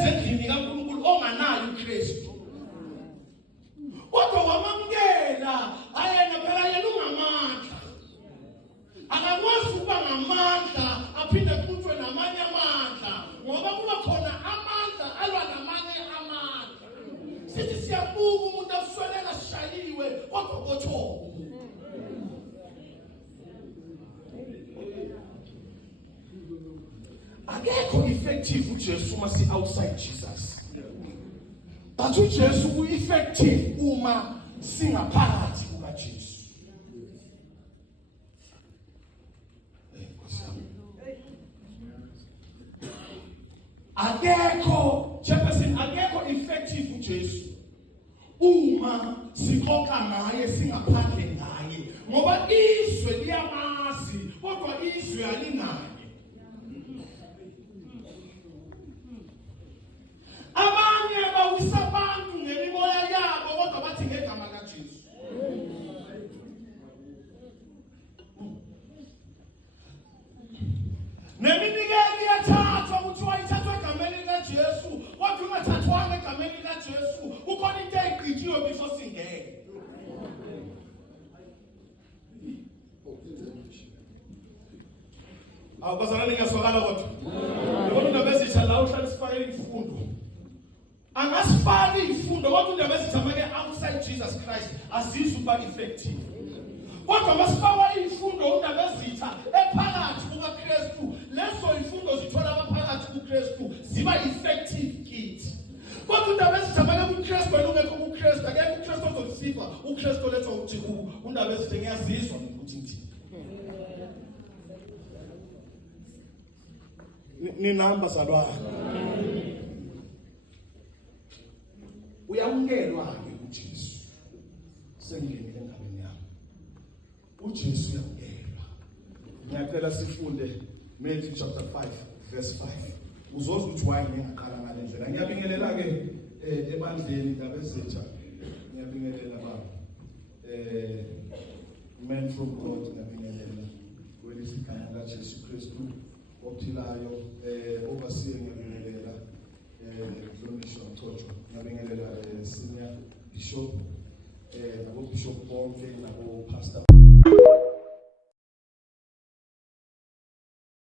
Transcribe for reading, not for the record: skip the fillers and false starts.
ezendlini kaNkulunkulu onganayo uKristu. Kodwa wamamkela ayena phela yena ungamandla. Akakwazi ukuba ngamandla aphinde kuthwe namanye amandla ngoba kuba khona amandla alwa namanye amandla. Sithi siyabuka umuntu osweleka sishaliwe kodwa kothoko. Akekho effective uJesu uma si outside Jesus. But uJesu u-effective uma singaphakathi kukaJesu. Akekho Jefferson, akekho effective uJesu uma sixoxa naye singaphandle ngaye ngoba izwe liyamazi kodwa izwe alinaye. Abanye bawisa abantu ngemimoya yabo kodwa bathi ngegama kaJesu. Neminikelo iyathathwa kuthiwa ithathwa egameni likaJesu kodwa ungathathwanga egameni likaJesu kukhona into egqithiwe before singene. Awubazalane ngiyaswakala kodwa. Yebo indaba ezitha la uhlala sifake imfundo. Angasifaka imfundo kodwa indaba ezitha make outside Jesus Christ azizwe ukuba effective. Kodwa masifaka imfundo indaba ezitha ephakathi kukaKristu leso imfundo zithola abaphakathi kuKristu ziba effective kithi. Kodwa indaba ezitha make kuKristu ungekho kuKristu akekho uKristu ozosifa uKristu letha uthi indaba ezitha ngiyazizwa ukuthi ngithi ni namba salwana. Uyamkelwa ke uJesu. Sengenile endaweni yami. uJesu uyamkelwa. Ngiyacela sifunde Matthew chapter 5 verse 5. Uzozwa ukuthi why ngingaqala ngale ndlela. Ngiyabingelela ke ebandleni labezetha. Ngiyabingelela baba. Man from God ngiyabingelela. Kwelisigama kaJesu Kristu. Ophilayo overseer ngiyabingelela Mhlonishwa Mthotho ngiyabingelela senior bishop nabo bishop bonke nabo pastor